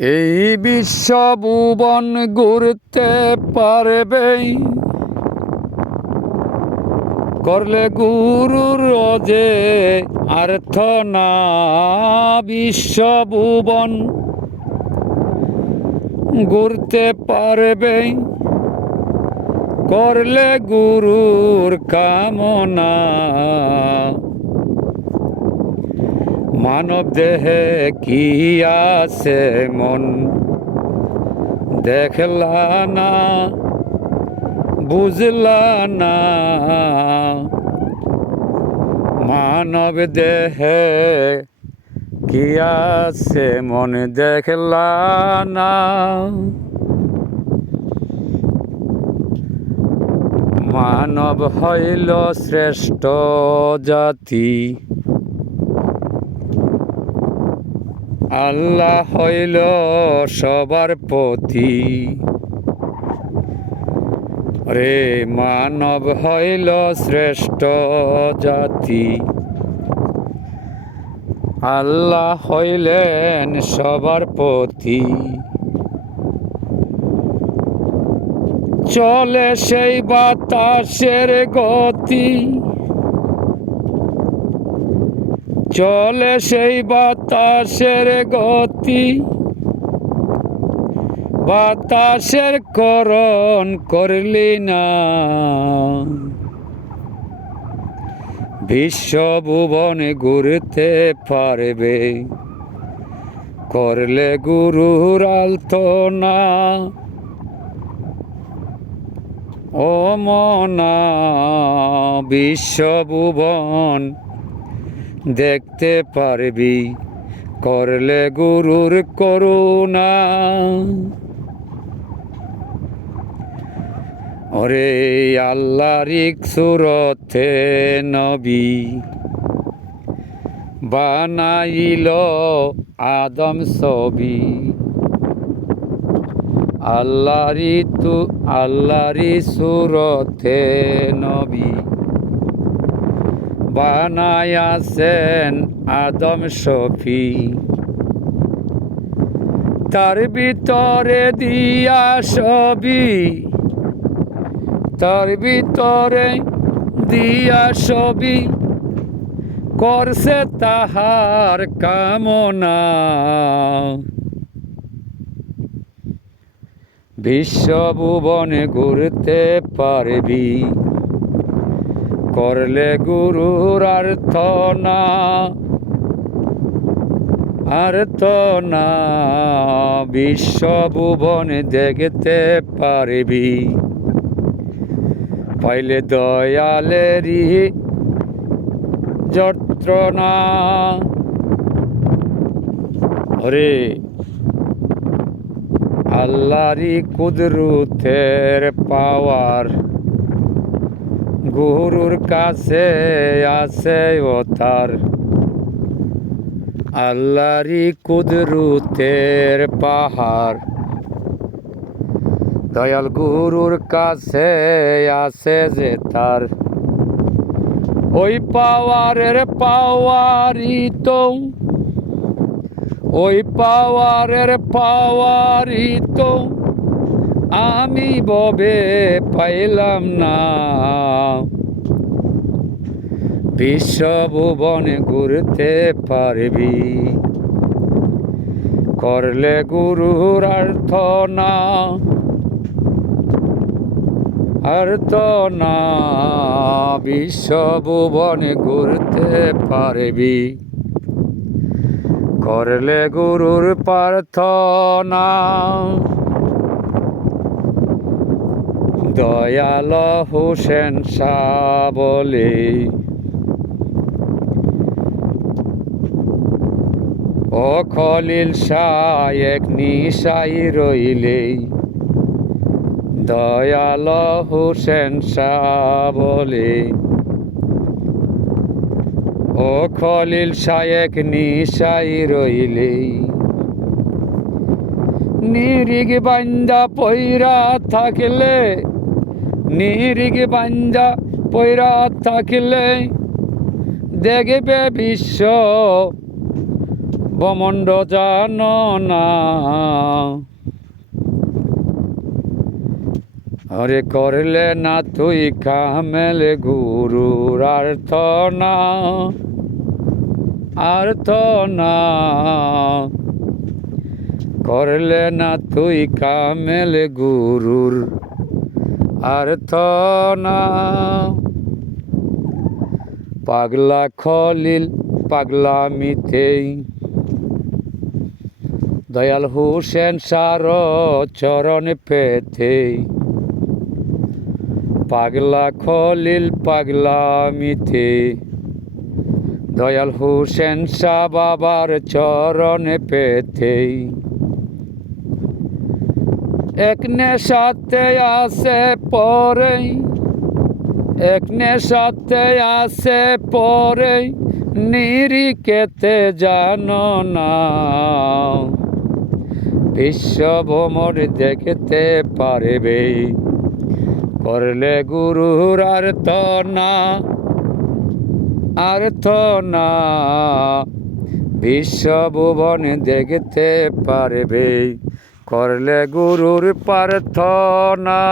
এই বিশ্বভুবন ঘুরতে পারবে করলে গুরুর রজে আর্থ না। বিশ্বভুবন ঘুরতে পারবে করলে গুরুর কামনা। মানব দেহে কি আছে মন দেখলা না, বুঝলা না। মানব দেহে কি আছে মন দেখলা না। মানব হইল শ্রেষ্ঠ জাতি, আল্লাহ হইল সবার পতি। রে মানব হইল শ্রেষ্ঠ জাতি, আল্লাহ হইলেন সবার পতি। চলে সেই বাতাসের গতি, চলে সেই বাতাসের গতি। বাতাসের করণ করলি না। বিশ্বভুবন ঘুরতে পারবে করলে গুরুর আলতনা। ও মনা বিশ্বভুবন দেখতে পারবি করলে গুরুর করুণা। ওরে আল্লাহর সুরতে নবী বানাইল আদম ছবি। আল্লাহরি সুরতে নবী বানায়াছেন আদম শফি। তার ভিতরে দিয়া ছবি, তার ভিতরে দিয়া ছবি করছে তাহার কামনা। বিশ্বভুবনে ঘুরতে পারবি করলে গুরুর আর্থ না। আর্থ না বিশ্বভুবনে দেখতে পারবি পাইলে দয়ালেরই যন্ত্রণা। ওরে আল্লাহরি কুদরতের পাওয়ার গুরুর কাছে আছে ও তার। আল্লাহরি কুদরতের পাহাড় দয়াল গুরুর কাছে আছে যে তার। ওই পাওয়ারের পাওয়ারই তো, ওই পাওয়ারের পাওয়ারই তো আমি ববে পাইলাম না। বিশ্বভুবনে ঘুরতে পারবি করলে গুরুর আর্থ না। আর্থ না বিশ্বভুবনে ঘুরতে পারবি করলে গুরুর প্রার্থনা। দয়াল হোসেন শাহ বলে ও খলিল শাহ এক নিশাই রইলে। দয়াল হোসেন শাহ বলে ও খলিল শাহ এক নিশাই রইলে। নিরিগ বান্দা পয়রা থাকলে, নিরিগ বান্দা পয়রা থাকলে দেখবে বিশ্ব বমণ্ড জানো না হরে করলে না তুই কামেল গুরুর আর্থ না আর্থ না করলে না তুই কামেল গুরুর আর্থ না পাগলা খলিল পাগলামিতেই দয়াল হোসেন সার চরণ পেতে পাগলা খলিল পাগলামিতে দয়াল হোসেন শাহ বাবার চরণ পেতে এক নেশাতে আসে পরে এক নেশাতে আসে পরে নিরিকেতে জানো না বিশ্বভ্রমণ দেখতে পারবে করলে গুরুর আর্থ না আর্থ না বিশ্বভুবন দেখতে পারবে করলে গুরুর প্রার্থনা।